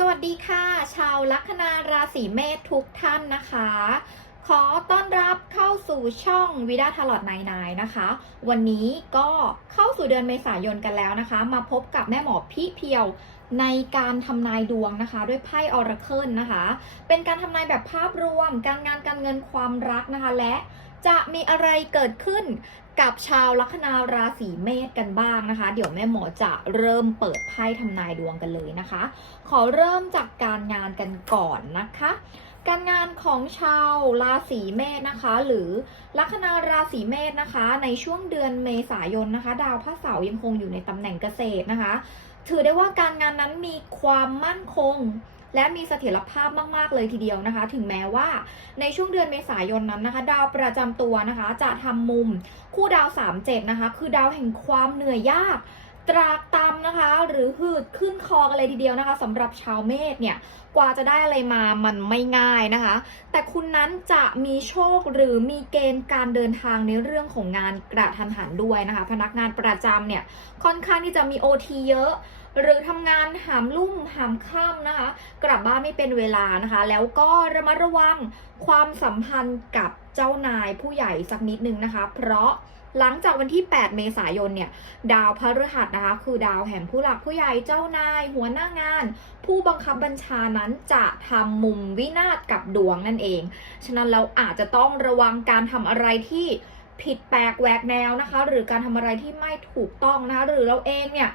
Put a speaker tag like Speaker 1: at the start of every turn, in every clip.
Speaker 1: สวัสดีค่ะ ชาวลัคนาราศีเมษทุกท่านนะคะ ขอต้อนรับเข้าสู่ช่องวิดาทลอดไนนายนะคะ วันนี้ก็เข้าสู่เดือนเมษายนกันแล้วนะคะ มาพบกับแม่หมอพี่เพียวในการทำนายดวงนะคะ ด้วยไพ่ออราเคิลนะคะ เป็นการทำนายแบบภาพรวม การงานการเงินความรักนะคะและ จะมีอะไรเกิดขึ้นกับชาวลัคนาราศีเมษกันบ้างนะคะ เดี๋ยวแม่หมอจะเริ่มเปิดไพ่ทำนายดวงกันเลยนะคะ ขอเริ่มจากการงานกันก่อนนะคะ การงานของชาวราศีเมษนะคะ หรือลัคนาราศีเมษนะคะ ในช่วงเดือนเมษายนนะคะ ดาวพระเสาร์ยังคงอยู่ในตำแหน่งเกษตรนะคะ ถือได้ว่าการงานนั้นมีความมั่นคง และมีเสถียรภาพมากๆเลยทีเดียวนะคะ ถึงแม้ว่าในช่วงเดือนเมษายนนั้นนะคะ ดาวประจำตัวนะคะ จะทำมุมคู่ดาว37นะคะ คือดาวแห่งความเหนื่อยยากตรากตำนะคะ หรือหืดขึ้นคอกันเลยทีเดียวนะคะสำหรับชาวเมษเนี่ยกว่าจะได้อะไรมามันไม่ง่ายนะคะ แต่คุณนั้นจะมีโชคหรือมีเกณฑ์การเดินทางในเรื่องของงานกระทันหันด้วยนะคะ พนักงานประจำเนี่ยค่อนข้างที่จะมี OT เยอะ หรือทำงานหามลุ่มหามค่ำนะคะ กลับบ้านไม่เป็นเวลานะคะ แล้วก็ระมัดระวังความสัมพันธ์กับเจ้านายผู้ใหญ่สักนิดนึงนะคะ เพราะหลังจากวันที่ 8 เมษายนเนี่ย ดาวพฤหัสนะคะ คือดาวแห่งผู้หลักผู้ใหญ่เจ้านาย หัวหน้างาน ผู้บังคับบัญชานั้นจะทำมุมวินาศกับดวงนั่นเอง ฉะนั้นเราอาจจะต้องระวังการทำอะไรที่ผิดแปลกแหวกแนวนะคะ หรือการทำอะไรที่ไม่ถูกต้องนะคะ หรือเราเองเนี่ย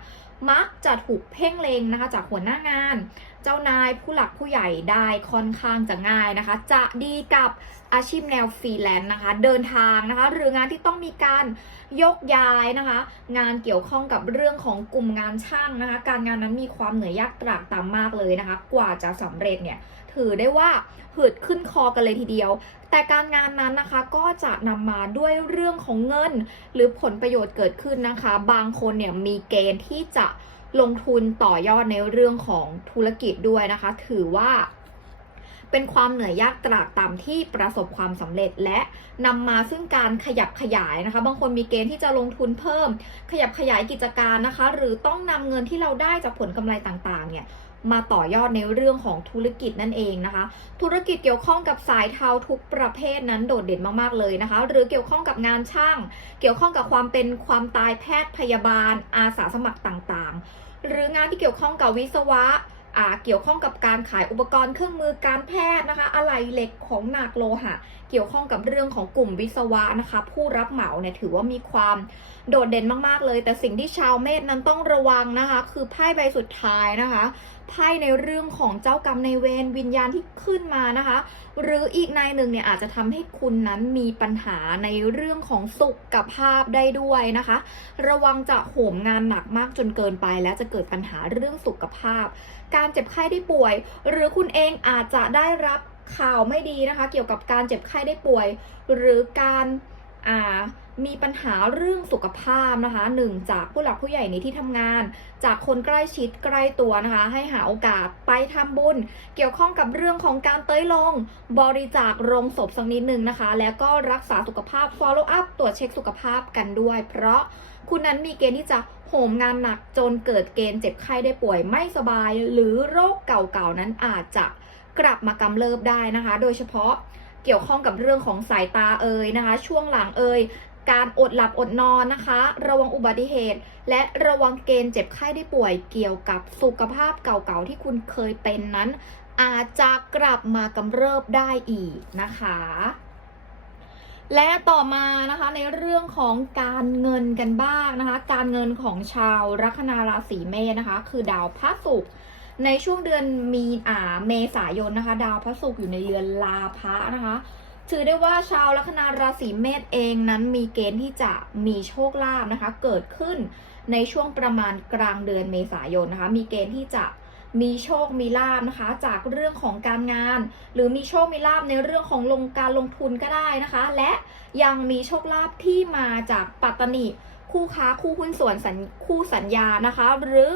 Speaker 1: มักจะถูกเพ่งเลงนะคะ จากหัวหน้างาน เจ้านายผู้หลักผู้ใหญ่ได้ค่อนข้างจะง่ายนะคะ จะดีกับอาชีพแนวฟรีแลนซ์นะคะ เดินทางนะคะ หรืองานที่ต้องมีการยกย้ายนะคะ งานเกี่ยวข้องกับเรื่องของกลุ่มงานช่างนะคะ การงานนั้นมีความเหนื่อยยากตรากตามมากเลยนะคะ กว่าจะสำเร็จเนี่ย ถือได้ว่าหืดขึ้นคอกันเลยทีเดียว แต่การงานนั้นนะคะก็จะนำมาด้วยเรื่องของเงิน หรือผลประโยชน์เกิดขึ้นนะคะ บางคนเนี่ยมีเกณฑ์ที่จะลงทุนต่อยอดในเรื่องของธุรกิจด้วยนะคะ ถือว่าเป็นความเหนื่อยยากตรากตามที่ประสบความสำเร็จและนำมาซึ่งการขยับขยายนะคะ บางคนมีเกณฑ์ที่จะลงทุนเพิ่ม ขยับขยายกิจการนะคะ หรือต้องนำเงินที่เราได้จากผลกำไรต่างๆเนี่ย มาต่อยอดในเรื่องของธุรกิจนั่นเองนะคะ ธุรกิจเกี่ยวข้องกับสายเทาทุกประเภทนั้นโดดเด่นมากๆเลยนะคะ หรือเกี่ยวข้องกับงานช่าง เกี่ยวข้องกับความเป็นความตายแพทย์พยาบาล อาสาสมัครต่างๆ หรืองานที่เกี่ยวข้องกับวิศวะเกี่ยวข้องกับการขายอุปกรณ์เครื่องมือการแพทย์นะคะ อะไหล่เหล็กของหนักโลหะ เกี่ยวข้องกับเรื่องของกลุ่มวิศวะนะคะ ผู้รับเหมาเนี่ยถือว่ามีความโดดเด่นมากๆเลย แต่สิ่งที่ชาวเมษนั้นต้องระวังนะคะ คือไพ่ใบสุดท้ายนะคะไพ่ในเรื่องของเจ้ากรรมในายเวรวิญญาณที่ขึ้นมานะคะ หรืออีกนายหนึ่งเนี่ยอาจจะทำให้คุณนั้นมีปัญหาในเรื่องของสุขภาพได้ด้วยนะคะ ระวังจะโหมงานหนักมากจนเกินไป และจะเกิดปัญหาเรื่องสุขภาพ การเจ็บไข้ได้ป่วย หรือคุณเองอาจจะได้รับ ข่าวไม่ดีนะคะ เกี่ยวกับการเจ็บไข้ได้ป่วย หรือการมีปัญหาเรื่องสุขภาพนะคะหนึ่งจากผู้หลักผู้ใหญ่ในที่ทำงาน จากคนใกล้ชิดใกล้ตัวนะคะ ให้หาโอกาสไปทำบุญ เกี่ยวข้องกับเรื่องของการเต้ยลง บริจาคโรงศพสักนิดหนึ่งนะคะ แล้วก็รักษาสุขภาพ follow up ตรวจเช็คสุขภาพกันด้วย เพราะคุณนั้นมีเกณฑ์ที่จะโหมงานหนักจนเกิดเกณฑ์เจ็บไข้ได้ป่วยไม่สบาย หรือโรคเก่าๆนั้นอาจจะ กลับมากำเริบได้นะคะ โดยเฉพาะเกี่ยวข้องกับเรื่องของสายตาเอ่ยนะคะ ช่วงหลังเอ่ยการอดหลับอดนอนนะคะ ระวังอุบัติเหตุ และระวังเกณฑ์เจ็บไข้ได้ป่วยเกี่ยวกับสุขภาพเก่าๆที่คุณเคยเป็นนั้น อาจจะกลับมากำเริบได้อีกนะคะ และต่อมานะคะในเรื่องของการเงินกันบ้างนะคะ การเงินของชาวลัคนาราศีเมษนะคะ คือดาวพระศุกร์ ในช่วงเดือนมีอ่าเมษายนนะคะ ดาวพระศุกร์อยู่ในเรือนลาภะนะคะถือได้ว่าชาวลัคนาราศีเมษเองนั้นมีเกณฑ์ที่จะมีโชคลาภนะคะ เกิดขึ้นในช่วงประมาณกลางเดือนเมษายนนะคะ มีเกณฑ์ที่จะมีโชคมีลาภนะคะ จากเรื่องของการงาน หรือมีโชคมีลาภในเรื่องของลงการลงทุนก็ได้นะคะ และยังมีโชคลาภที่มาจากปัตตนิ คู่ค้าคู่หุ้นส่วนสัญคู่สัญญานะคะ หรือ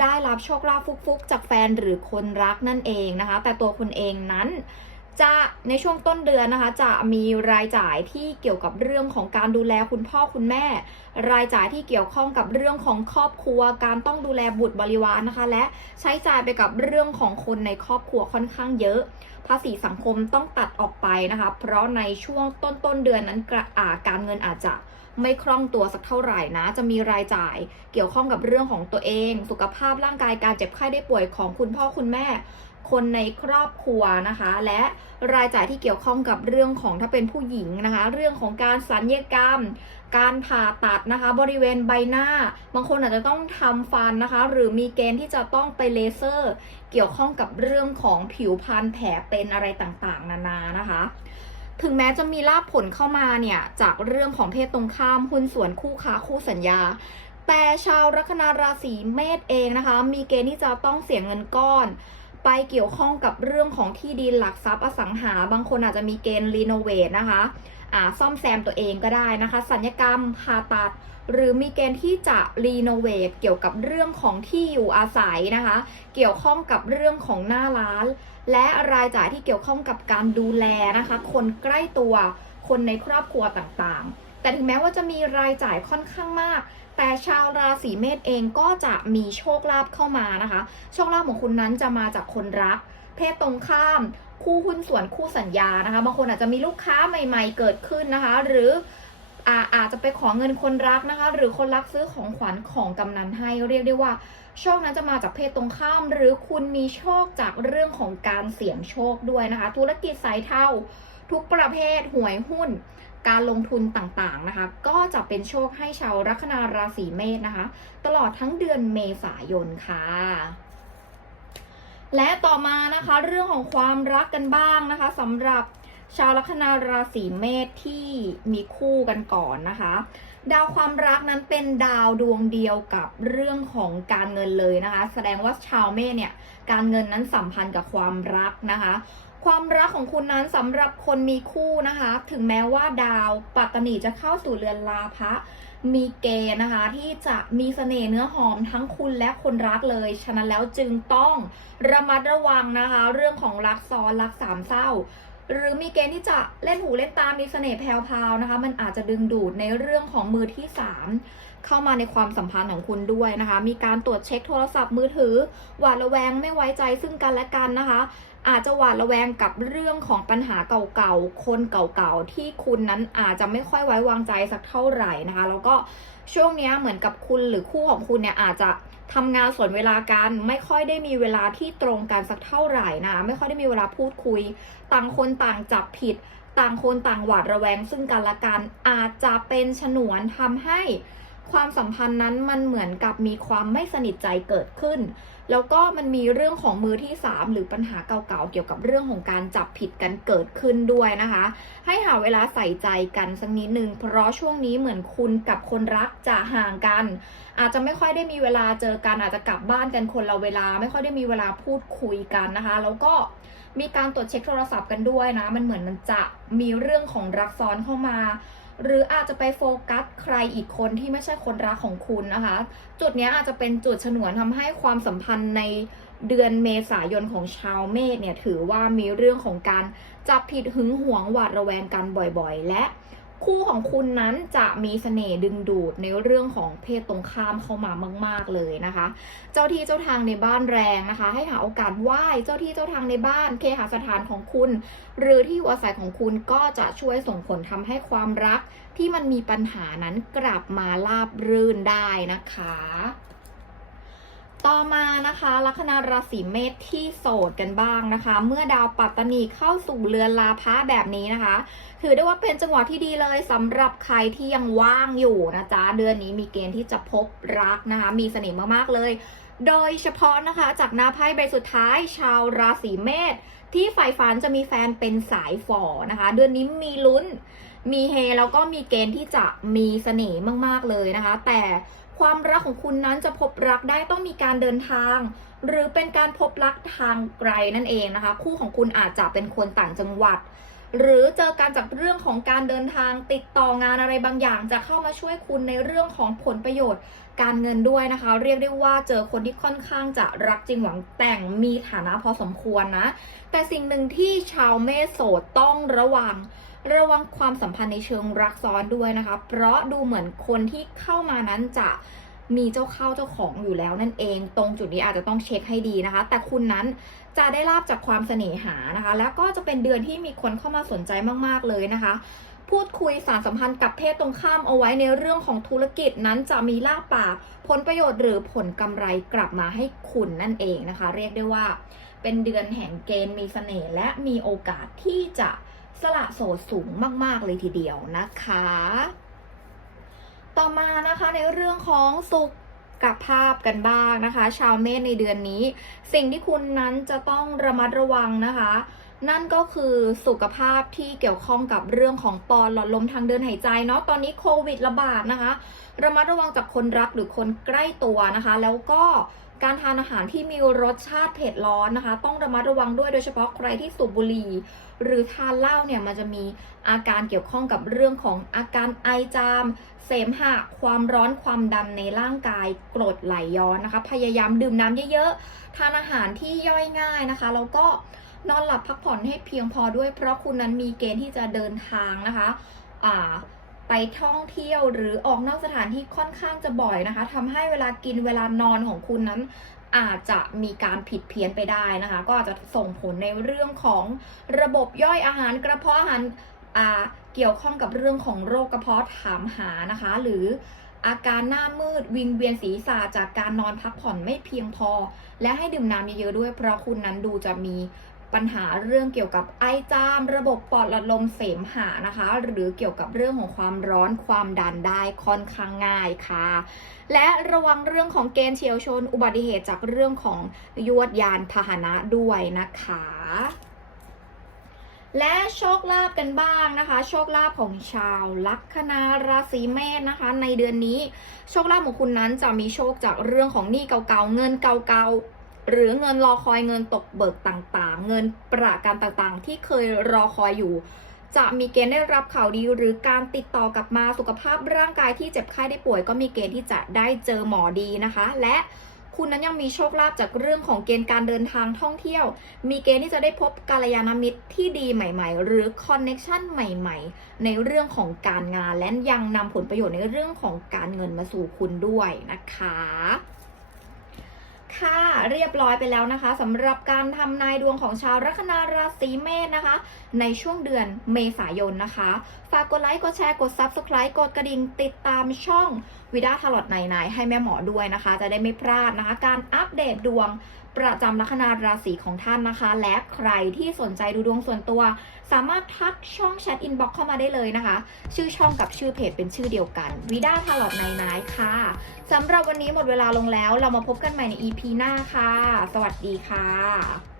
Speaker 1: ได้รับโชคลาภฟุกๆ จากแฟนหรือคนรักนั่นเองนะคะ แต่ตัวคุณเองนั้นจะในช่วงต้นเดือนนะคะ จะมีรายจ่ายที่เกี่ยวกับเรื่องของการดูแลคุณพ่อคุณแม่ รายจ่ายที่เกี่ยวข้องกับเรื่องของครอบครัว การต้องดูแลบุตรบริวารนะคะ และใช้จ่ายไปกับเรื่องของคนในครอบครัวค่อนข้างเยอะ ภาษีสังคมต้องตัดออกไปนะคะ เพราะในช่วงต้นต้นเดือนนั้นกระอาการเงินอาจจะ ไม่คล่องตัวสักเท่าไหร่นะ จะมีรายจ่ายเกี่ยวข้องกับเรื่องของตัวเอง สุขภาพร่างกายการเจ็บไข้ได้ป่วยของคุณพ่อคุณแม่ คนในครอบครัวนะคะ และรายจ่ายที่เกี่ยวข้องกับเรื่องของถ้าเป็นผู้หญิงนะคะ เรื่องของการสัญญกรรม การผ่าตัดนะคะ บริเวณใบหน้า บางคนอาจจะต้องทำฟันนะคะ หรือมีเกณฑ์ที่จะต้องไปเลเซอร์ เกี่ยวข้องกับเรื่องของผิวพรรณแผลเป็นอะไรต่างๆ นานานะคะ ถึงแม้จะมีลาบผลเข้ามาเนี่ยจากเรื่องของเพศตรงข้ามหุ้นส่วนคู่ค้าคู่สัญญา แต่ชาวลัคนาราศีเมษเองนะคะ มีเกณฑ์ที่จะต้องเสียเงินก้อนไปเกี่ยวข้องกับเรื่องของที่ดินหลักทรัพย์อสังหา บางคนอาจจะมีเกณฑ์รีโนเวทนะคะอ่าซ่อมแซมตัวเองก็ได้นะคะ สัญญกรรมผ่าตัด หรือมีเกณฑ์ที่จะรีโนเวทเกี่ยวกับเรื่องของที่อยู่อาศัยนะคะ เกี่ยวข้องกับเรื่องของหน้าร้าน และรายจ่ายที่เกี่ยวข้องกับการดูแลนะคะ คนใกล้ตัวคนในครอบครัวต่างๆ แต่ถึงแม้ว่าจะมีรายจ่ายค่อนข้างมาก แต่ชาวราศีเมษเองก็จะมีโชคลาภเข้ามานะคะ โชคลาภของคุณนั้นจะมาจากคนรัก เพศตรงข้าม คู่หุ้นส่วนคู่สัญญานะคะ บางคนอาจจะมีลูกค้าใหม่ๆ เกิดขึ้นนะคะ หรืออาอาจจะไปขอเงินคนรักนะคะ หรือคนรักซื้อของขวัญของกำนันให้เรียกได้ว่า โชคนั้นจะมาจากเพศตรงข้าม หรือคุณมีโชคจากเรื่องของการเสี่ยงโชคด้วยนะคะ ธุรกิจสายเท่า ทุกประเภทหวยหุ้น การลงทุนต่างๆนะคะ ก็จะเป็นโชคให้ชาวลัคนาราศีเมษนะคะ ตลอดทั้งเดือนเมษายนค่ะและต่อมานะคะเรื่องของความรักกันบ้างนะคะสำหรับชาวลัคนาราศีเมษที่มีคู่กันก่อนนะคะ ดาวความรักนั้นเป็นดาวดวงเดียวกับเรื่องของการเงินเลยนะคะ แสดงว่าชาวเมษเนี่ยการเงินนั้นสัมพันธ์กับความรักนะคะ ความรักของคุณนั้นสำหรับคนมีคู่นะคะ ถึงแม้ว่าดาวปัตตนีจะเข้าสู่เรือนลาภะมีเกณฑ์นะคะที่จะมีเสน่ห์เนื้อหอมทั้งคุณและคนรักเลย ฉะนั้นแล้วจึงต้องระมัดระวังนะคะ เรื่องของรักซ้อนรักสามเศร้า หรือมีเกณฑ์ที่จะเล่นหูเล่นตา มีเสน่ห์แพรวๆนะคะ มันอาจจะดึงดูดในเรื่องของมือที่สามเข้ามาในความสัมพันธ์ของคุณด้วยนะคะ มีการตรวจเช็คโทรศัพท์มือถือ หวาดระแวงไม่ไว้ใจซึ่งกันและกันนะคะ อาจจะหวาดระแวงกับเรื่องของปัญหาเก่าๆ คนเก่าๆ ที่คุณนั้นอาจจะไม่ค่อยไว้วางใจสักเท่าไหร่นะคะ แล้วก็ช่วงนี้เหมือนกับคุณหรือคู่ของคุณเนี่ยอาจจะ ทำงานส่วนเวลากันไม่ค่อยได้มีเวลาที่ตรงกันสักเท่าไหร่นะ ไม่ค่อยได้มีเวลาพูดคุย ต่างคนต่างจับผิด ต่างคนต่างหวาดระแวงซึ่งกันและกันอาจจะเป็นฉนวนทำให้ ความสัมพันธ์นั้นมันเหมือนกับมีความไม่สนิทใจเกิดขึ้น แล้วก็มันมีเรื่องของมือที่ 3 หรือปัญหาเก่าๆเกี่ยวกับเรื่องของการจับผิดกันเกิดขึ้นด้วยนะคะ ให้หาเวลาใส่ใจกันสักนิดนึงเพราะช่วงนี้เหมือนคุณกับคนรักจะห่างกัน อาจจะไม่ค่อยได้มีเวลาเจอกันอาจจะกลับบ้านกันคนละเวลา ไม่ค่อยได้มีเวลาพูดคุยกันนะคะ แล้วก็มีการตรวจเช็คโทรศัพท์กันด้วยนะ มันเหมือนมันจะมีเรื่องของรักซ้อนเข้ามา หรืออาจจะไปโฟกัสใครอีกคนที่ไม่ใช่คนรักของคุณนะคะ จุดนี้อาจจะเป็นจุดฉนวนทำให้ความสัมพันธ์ในเดือนเมษายนของชาวเมษเนี่ยถือว่ามีเรื่องของการจับผิดหึงหวงหวาดระแวงกันบ่อยๆ และ คู่ของคุณนั้นจะมีเสน่ห์ดึงดูดในเรื่องของเพศตรงข้ามเข้ามามาก ๆเลยนะคะ เจ้าที่เจ้าทางในบ้านแรงนะคะ ให้หาโอกาสไหว้เจ้าที่เจ้าทางในบ้านเคหสถานของคุณ หรือที่อยู่อาศัยของคุณก็จะช่วยส่งผลทำให้ความรักที่มันมีปัญหานั้นกลับมาราบรื่นได้นะคะ ต่อมานะคะลัคนาราศีเมษที่โสดกันบ้างนะคะ เมื่อดาวปัตตนีเข้าสู่เรือนลาภะแบบนี้นะคะ ถือได้ว่าเป็นจังหวะที่ดีเลยสำหรับใครที่ยังว่างอยู่นะจ๊ะเดือนนี้มีเกณฑ์ที่จะพบรักนะคะ มีเสน่ห์มากๆเลย โดยเฉพาะนะคะจากหน้าไพ่ใบสุดท้ายชาวราศีเมษที่ฝ่ายฝันจะมีแฟนเป็นสายฝ่อนะคะ เดือนนี้มีลุ้นมีเฮแล้วก็มีเกณฑ์ที่จะมีเสน่ห์มาก ๆ เลยนะคะ แต่ ความรักของคุณนั้นจะพบรักได้ต้องมีการเดินทาง หรือเป็นการพบรักทางไกลนั่นเองนะคะ คู่ของคุณอาจจะเป็นคนต่างจังหวัด หรือเจอการจากเรื่องของการเดินทางติดต่องานอะไรบางอย่าง จะเข้ามาช่วยคุณในเรื่องของผลประโยชน์ การเงินด้วยนะคะ เรียกได้ว่าเจอคนที่ค่อนข้างจะรักจริงหวังแต่งมีฐานะพอสมควรนะ แต่สิ่งหนึ่งที่ชาวเมษโสดต้องระวัง ระวังความสัมพันธ์ในเชิงรักซ้อนด้วยนะคะ เพราะดูเหมือนคนที่เข้ามานั้นจะมีเจ้าเข้าเจ้าของอยู่แล้วนั่นเอง ตรงจุดนี้อาจจะต้องเช็คให้ดีนะคะ แต่คุณนั้นจะได้ลาบจากความเสน่หานะคะ แล้วก็จะเป็นเดือนที่มีคนเข้ามาสนใจมากๆเลยนะคะ พูดคุยสารสัมพันธ์กับเพศตรงข้ามเอาไว้ในเรื่องของธุรกิจนั้นจะมีลาบปากผลประโยชน์หรือผลกำไรกลับมาให้คุณนั่นเองนะคะ เรียกได้ว่า เป็นเดือนแห่งเกณฑ์มีเสน่ห์และมีโอกาสที่จะ สละโสดสูงมาก ๆ เลยทีเดียวนะคะ ต่อมานะคะในเรื่องของสุขภาพกันบ้างนะคะ ชาวเมษในเดือนนี้ สิ่งที่คุณนั้นจะต้องระมัดระวังนะคะ นั่นก็คือสุขภาพที่เกี่ยวข้องกับเรื่องของปอดหลอดลมทางเดินหายใจเนาะตอนนี้โควิดระบาดนะคะ ระมัดระวังจากคนรักหรือคนใกล้ตัวนะคะ แล้วก็ การทานอาหารที่มีรสชาติเผ็ดร้อนนะคะ ต้องระมัดระวังด้วยโดยเฉพาะใครที่สูบบุหรี่หรือทานเหล้าเนี่ยมันจะมีอาการเกี่ยวข้องกับเรื่องของอาการไอจาม เสมหะ ความร้อนความดันในร่างกายกรดไหลย้อนนะคะ พยายามดื่มน้ำเยอะๆ ทานอาหารที่ย่อยง่ายนะคะแล้วก็นอนหลับพักผ่อนให้เพียงพอด้วย เพราะคุณนั้นมีเกณฑ์ที่จะเดินทางนะคะอ่า ไปท่องเที่ยวหรือออกนอกสถานที่ค่อนข้างจะบ่อยนะคะทำให้เวลากินเวลานอนของคุณนั้นอาจจะมีการผิดเพี้ยนไปได้นะคะ ก็อาจจะส่งผลในเรื่องของระบบย่อยอาหารกระเพาะอาหารเกี่ยวข้องกับเรื่องของโรคกระเพาะถามหานะคะ หรืออาการหน้ามืดวิงเวียนศีรษะจากการนอนพักผ่อนไม่เพียงพอ และให้ดื่มน้ำเยอะๆด้วยเพราะคุณนั้นดูจะมี ปัญหาเรื่องเกี่ยวกับไอจาม ระบบปอดหลอดลมเสมหะนะคะ หรือเกี่ยวกับเรื่องของความร้อนความดันได้ค่อนข้างง่ายค่ะ และระวังเรื่องของเกณฑ์เฉียวชน อุบัติเหตุจากเรื่องของยวดยานพาหนะด้วยนะคะและโชคลาภกันบ้างนะคะ โชคลาภของชาวลัคนาราศีเมษนะคะ ในเดือนนี้ โชคลาภของคุณนั้นจะมีโชคจากเรื่องของหนี้เก่าๆเงินเก่าๆ หรือเงินรอคอยเงินตกเบิกต่างๆ เงินประกันต่างๆ ที่เคยรอคอยอยู่ จะมีเกณฑ์ได้รับข่าวดีหรือการติดต่อกลับมาสุขภาพร่างกายที่เจ็บไข้ได้ป่วย ก็มีเกณฑ์ที่จะได้เจอหมอดีนะคะ และคุณนั้นยังมีโชคลาภจากเรื่องของเกณฑ์การเดินทางท่องเที่ยว มีเกณฑ์ที่จะได้พบกัลยาณมิตรที่ดีใหม่ ๆ หรือคอนเน็ชันใหม่ ๆ ในเรื่องของการงานและยังนำผลประโยชน์ในเรื่องของการเงินมาสู่คุณด้วยนะคะ ค่ะ เรียบร้อยไปแล้วนะคะสำหรับการทำนายดวงของชาวลัคนาราศีเมษนะคะ ในช่วงเดือนเมษายนนะคะ ฝากกดไลค์กดแชร์กด Subscribe กดกระดิ่งติดตามช่องวิดาทลอดไหนๆให้แม่หมอด้วยนะคะ จะได้ไม่พลาดนะคะ การอัปเดตดวง ประจำลัคนาราศีของท่านนะคะ และใครที่สนใจดูดวงส่วนตัว สามารถทักช่องแชทอินบ็อกเข้ามาได้เลยนะคะ ชื่อช่องกับชื่อเพจเป็นชื่อเดียวกันวิดาทลอดไนนๆค่ะสำหรับวันนี้หมดเวลาลงแล้ว เรามาพบกันใหม่ใน EP หน้าค่ะ สวัสดีค่ะ